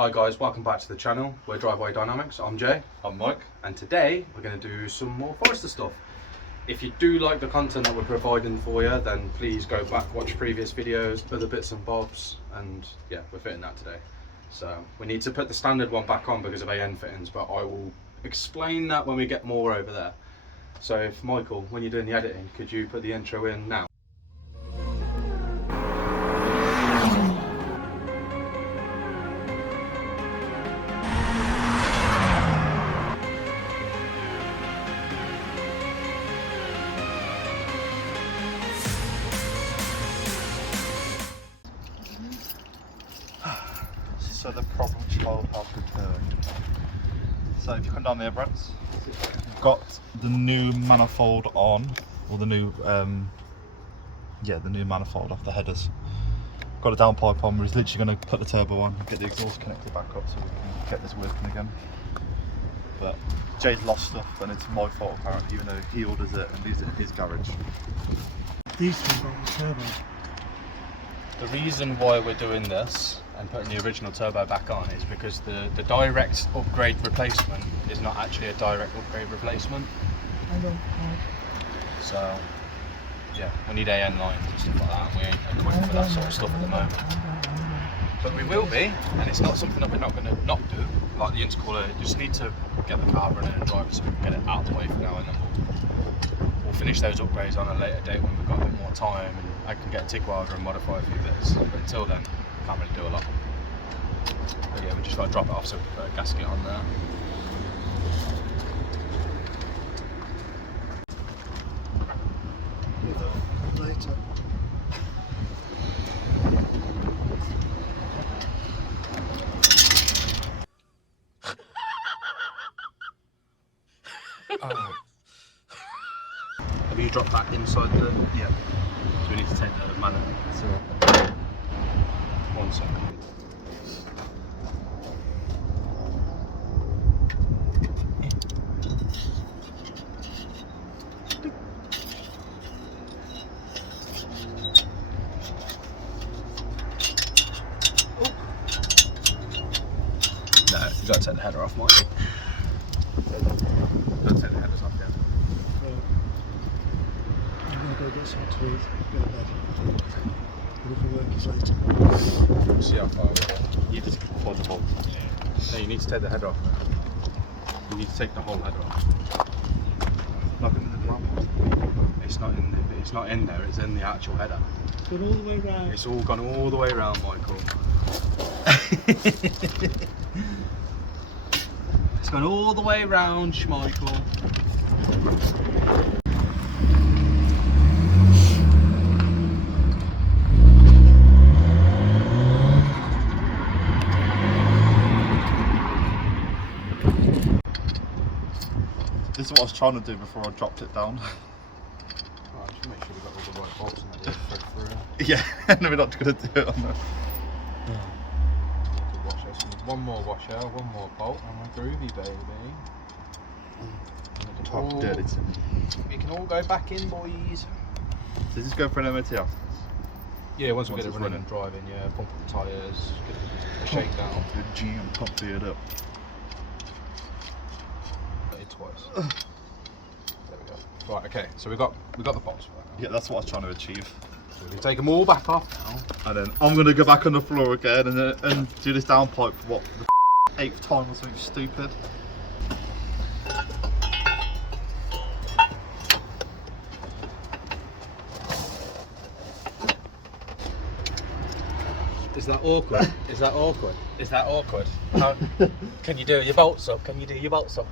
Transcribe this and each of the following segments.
Hi guys, welcome back to the channel. We're Driveway Dynamics. I'm Jay. I'm Mike. And today we're going to do some more Forester stuff. If you do like the content that we're providing for you, then please go back, watch previous videos, other bits and bobs, and yeah, we're fitting that today. So we need to put the standard one back on because of AN fittings, but I will explain that when we get more over there. So if Michael, when you're doing the editing, could you put the intro in now? So the problem child has returned. So if you come down the Everett's, you've got the new manifold on, or the new, the new manifold off the headers. Got a downpipe on. We're literally going to put the turbo on, get the exhaust connected back up so we can get this working again. But Jay's lost stuff and it's my fault apparently, even though he orders it and these are his garage. These two got the turbo. The reason why we're doing this and putting the original turbo back on is because the direct upgrade replacement is not actually a direct upgrade replacement. I don't know. So yeah, we need AN lines and stuff like that, and we ain't equipped for that sort of stuff at the moment. But we will be, and it's not something that we're not going to not do, like the intercooler. You just need to get the car running and driving so we can get it out of the way for now, and then we'll finish those upgrades on a later date when we've got a bit more time and I can get a TIG welder and modify a few bits. But until then, can't really do a lot. But yeah, we just got to drop it off so we can put a gasket on there. Later. Have you dropped that inside the... Yeah. So we need to take the manual. So 1 second. No, you got to take the header off, Mike. Got to take the headers off, yeah. I'm going to go get some to eat, go to bed. Ready for work is later. We'll see how far we get. you just plug the bolt. No, you need to take the header off. You need to take the whole header off. Not in the drum. It's not in there, it's in the actual header. Gone all the way round. It's all gone all the way around, Michael. It's gone all the way around, Schmeichel. This is what I was trying to do before I dropped it down. Oh, just make sure we've got all the right bolts in there. Thread through. Yeah, no, we're not going to do it on the... One more washer, one more bolt, and we're groovy, baby. Top dirty. We can all go back in, boys. Does this go for an MOT afterwards? Yeah, once we Once get it it's running running. and driving, yeah, pump the tyres, get a shakedown. The GM pump geared up. It twice. There we go. Right, okay, so we got the bolts for that now. Yeah, that's what I was trying to achieve. So we take them all back off now. And then I'm going to go back on the floor again and do this downpipe for what, the 8th time or something stupid. Is that awkward? Is that awkward? Is that awkward? How, can you do your bolts up? Can you do your bolts up?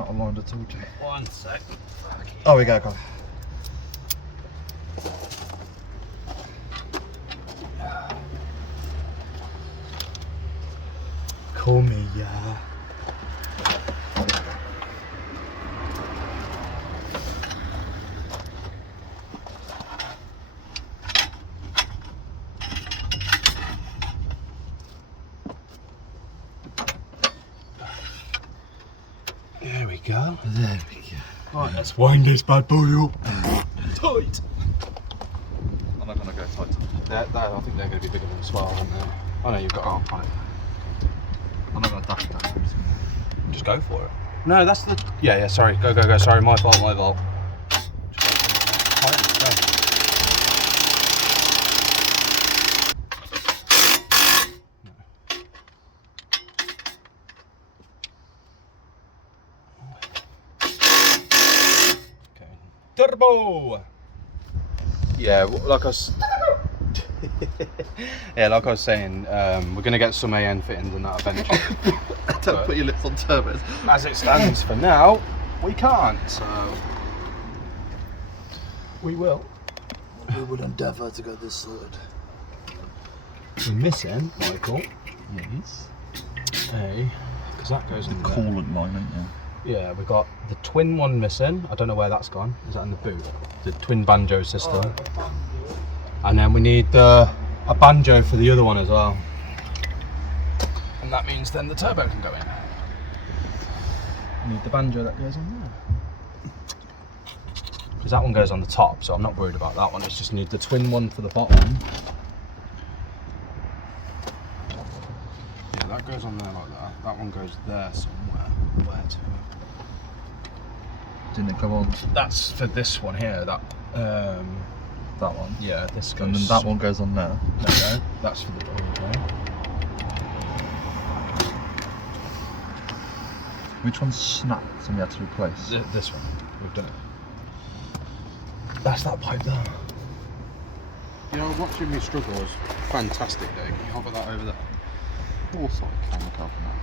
Not aligned at all, Jay. 1 sec. Oh, we go. Call me, yeah. There we go. There we go. Right, let's wind this bad boy up. Tight. I'm not gonna go tight. I think they're going to be bigger than 12, aren't they? I know you've got half on it. I'm not gonna dash it down. Just go for it. No, that's the. Yeah, sorry. Go. Sorry, my fault. Just go. Okay. Turbo! Yeah, like I was. Yeah, like I was saying, we're going to get some AN fittings and that eventually. Don't put your lips on turbos. As it stands for now, we can't, so we will. We will endeavour to get this sorted. We're missing, Michael, Yes. because that goes in there. Coolant line, ain't you? Yeah, we got the twin one missing. I don't know where that's gone. Is that in the boot? The twin banjo system. And then we need a banjo for the other one as well. And that means then the turbo can go in. We need the banjo that goes on there. Because that one goes on the top, so I'm not worried about that one. It's just need the twin one for the bottom. Yeah, that goes on there like that. That one goes there somewhere. Where to? Didn't it go on That's for this one here. That one? yeah, this goes. And then that one goes on there. There we go. That's for the okay. Which one snapped and we had to replace? This one. We've done it. That's that pipe there. You know, watching me struggle was fantastic, Dave. Can you hover that over there? Also, I can look up now.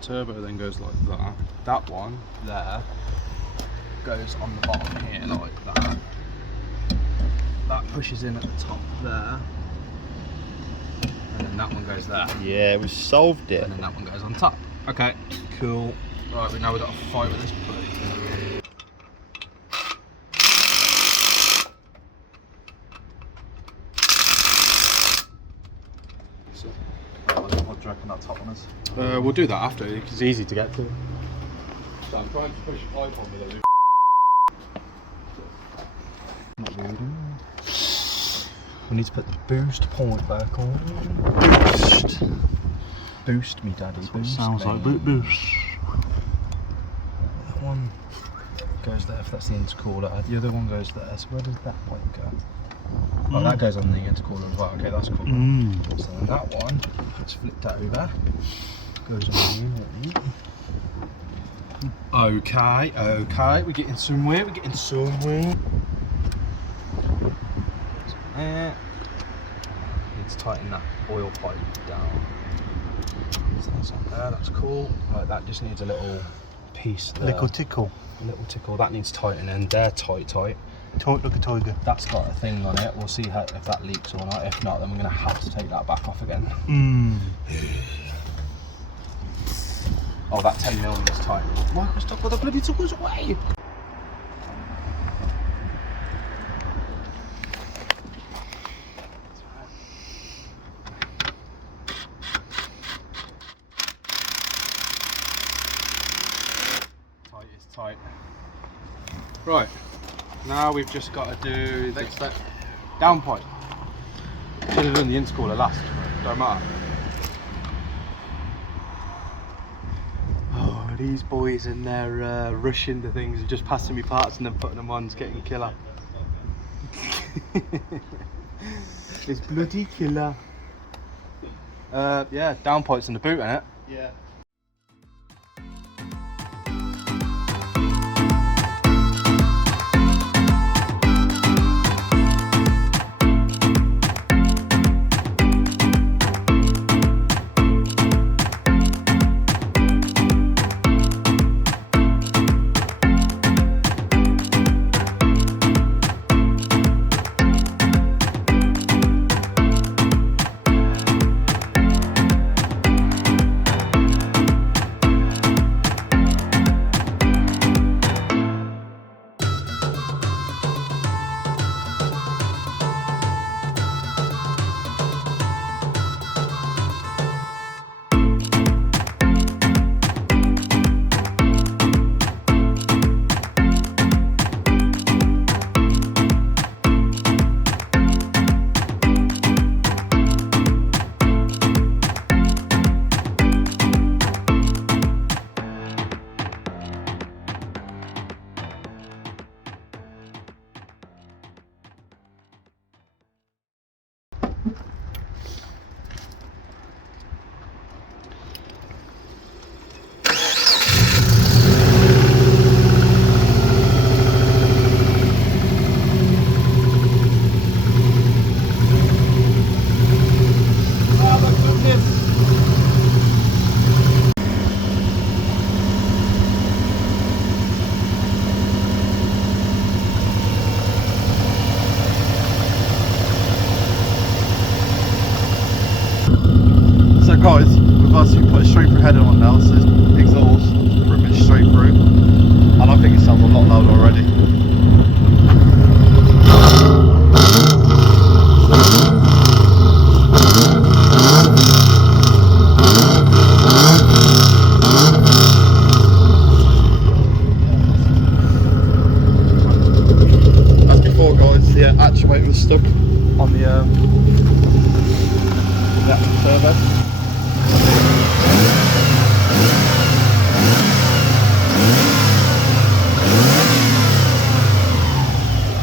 Turbo then goes like that. That one there goes on the bottom here like that. That pushes in at the top there. And then that one goes there. Yeah, we solved it. And then that one goes on top. Okay, cool. Right, now we've got to fight with this bloody. What do you reckon that top one is? We'll do that after, because it's easy to get to. So I'm trying to push a pipe on with a Not really. We need to put the boost point back on. Boost. Boost me, Daddy. Boost Sounds me. like boot boost. That one goes there if that's the intercooler. The other one goes there. So where does that pipe go? Oh, that goes on the intercooler as well. Okay, that's cool. So then that one gets flipped over. Goes on the unit. Okay. We're getting somewhere. Need to tighten that oil pipe down. So that's on there. That's cool. Right, that just needs a little piece there. Little tickle. A little tickle. That needs tightening. They're tight. Tight like a tiger. That's got a thing on it. We'll see if that leaks or not. If not, then we're going to have to take that back off again. Oh, that 10mm is tight. Why was stuck with the bloody tools away? Tight is tight. Right. Now we've just got to do the down pipe. Should have done the intercooler last, don't matter. Oh, these boys in there rushing the things, just passing me parts and then putting them on, it's getting killer. It's bloody killer. Yeah, down pipes in the boot, innit? Yeah. guys, with us you put a straight through header on now, so this exhaust pretty much straight through, and I think it sounds a lot louder already. As before guys, the actuator was stuck on the actual turbo.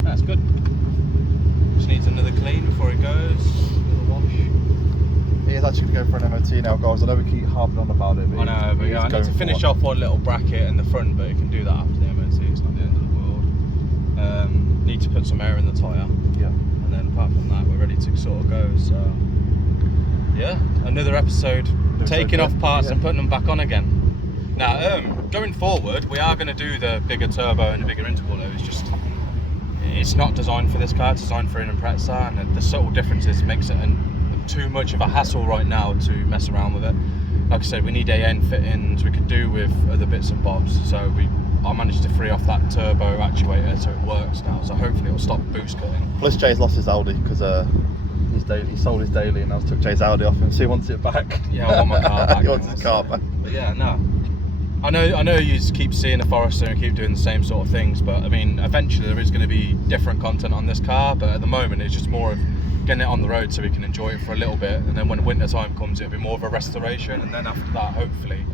That's good. Just needs another clean before it goes. Another wash. It is actually going to go for an MOT now, guys. I know we keep harping on about it, but I know, but yeah, I need to finish off one little bracket in the front, but you can do that after the MOT. It's not the end of the world. Need to put some air in the tyre. Yeah. And then apart from that, we're ready to sort of go. So yeah, another episode taking off parts and putting them back on again. Now, going forward, we are going to do the bigger turbo and the bigger intercooler. It's not designed for this car. It's designed for an Impreza, and the subtle differences makes it too much of a hassle right now to mess around with it. Like I said, we need AN fittings. We could do with other bits and bobs. So I managed to free off that turbo actuator, so it works now. So hopefully it will stop boost cutting. Plus Jay's lost his Audi because he sold his daily and I took Jay's Audi off him, so he wants it back. Yeah, I want my car back. He wants his car back. But yeah, no. I know you keep seeing the Forester and keep doing the same sort of things, but I mean, eventually there is going to be different content on this car, but at the moment it's just more of getting it on the road so we can enjoy it for a little bit, and then when winter time comes it'll be more of a restoration, and then after that hopefully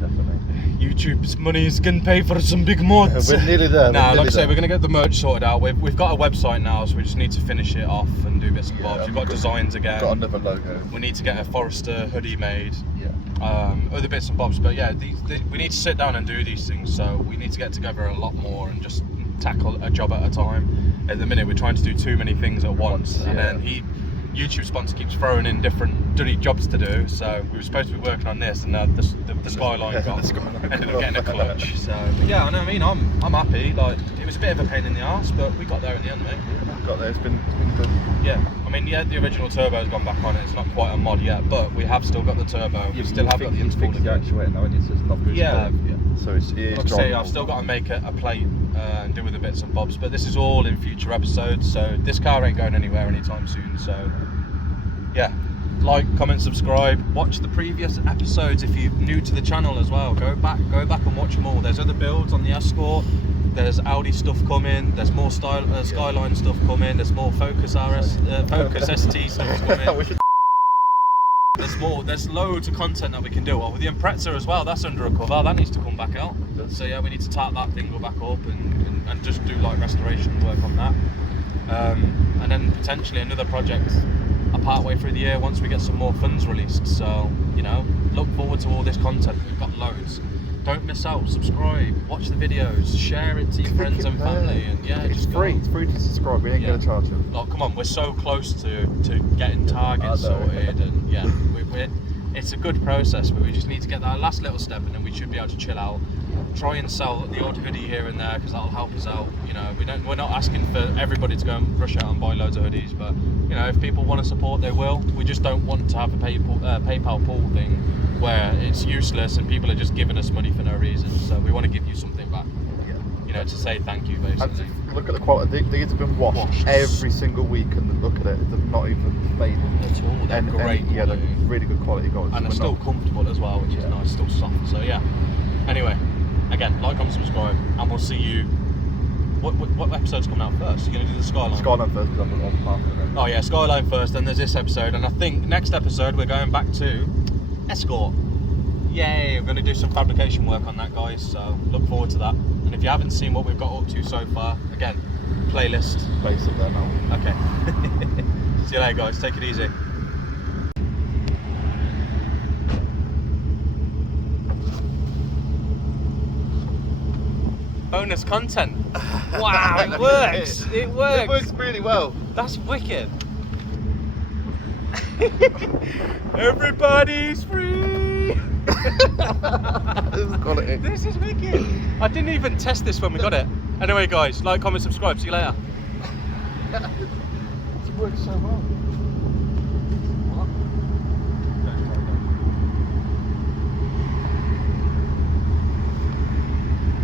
Definitely. YouTube's money is going to pay for some big mods. We're nearly there. Nah, like I say, we're going to get the merch sorted out. We've got a website now, so we just need to finish it off and do bits and bobs. We've got designs again. Got another logo. We need to get a Forester hoodie made. Yeah. Other bits and bobs, but yeah, we need to sit down and do these things. So we need to get together a lot more and just tackle a job at a time. At the minute, we're trying to do too many things at once, and then YouTube sponsor keeps throwing in different dirty jobs to do, so we were supposed to be working on this, and the Skyline ended up getting a clutch. So but yeah, I mean, I'm happy. Like, it was a bit of a pain in the arse, but we got there in the end, mate. Yeah, got there. It's been good. Yeah, I mean, the original turbo's gone back on it. It's not quite a mod yet, but we have still got the turbo. We still have got the intercooler. The actuator now, and it's just not boosted. Yeah. So it is like I say, I've still got to make a plate and do with the bits and bobs, but this is all in future episodes, so this car ain't going anywhere anytime soon. So yeah, like, comment, subscribe, watch the previous episodes if you're new to the channel as well. Go back and watch them all. There's other builds on the Escort, there's Audi stuff coming, there's more Skyline stuff coming, there's more Focus Focus ST stuff coming. There's loads of content that we can do. Well, with the Impreza as well, that's under a cover, that needs to come back out. So yeah, we need to tart that thing, go back up and just do like restoration work on that. And then potentially another project part way through the year once we get some more funds released. So, you know, look forward to all this content. We've got loads. Don't miss out. Subscribe, watch the videos, share it to your friends and family, and yeah, it's just free. go. It's free to subscribe. We ain't gonna charge you. Like, come on, we're so close to getting targets sorted, and yeah, it's a good process, but we just need to get that last little step, and then we should be able to chill out. Try and sell the odd hoodie here and there because that'll help us out. You know, we're not asking for everybody to go and rush out and buy loads of hoodies, but you know, if people want to support, they will. We just don't want to have a PayPal pool thing where it's useless and people are just giving us money for no reason. So we want to give you something back. Yeah. You know, to say thank you, basically. And look at the quality. These have been washed every single week, and look at it. They're not even faded at all. They're great. Yeah, they're really good quality guys. And they're still comfortable as well, which is nice. Still soft. So yeah. Anyway. Again, like, comment, subscribe, and we'll see you. What episode's coming out first? You're going to do the Skyline? Skyline first, because I'm on part of it. Oh yeah, Skyline first, then there's this episode, and I think next episode we're going back to Escort. Yay, we're going to do some fabrication work on that, guys, so look forward to that. And if you haven't seen what we've got up to so far, again, playlist. Place up there now. Okay. See you later, guys. Take it easy. Bonus content. Wow, it works. It works. It works really well. That's wicked. Everybody's free. This is wicked. I didn't even test this when we got it. Anyway, guys, like, comment, subscribe. See you later. It's worked so well.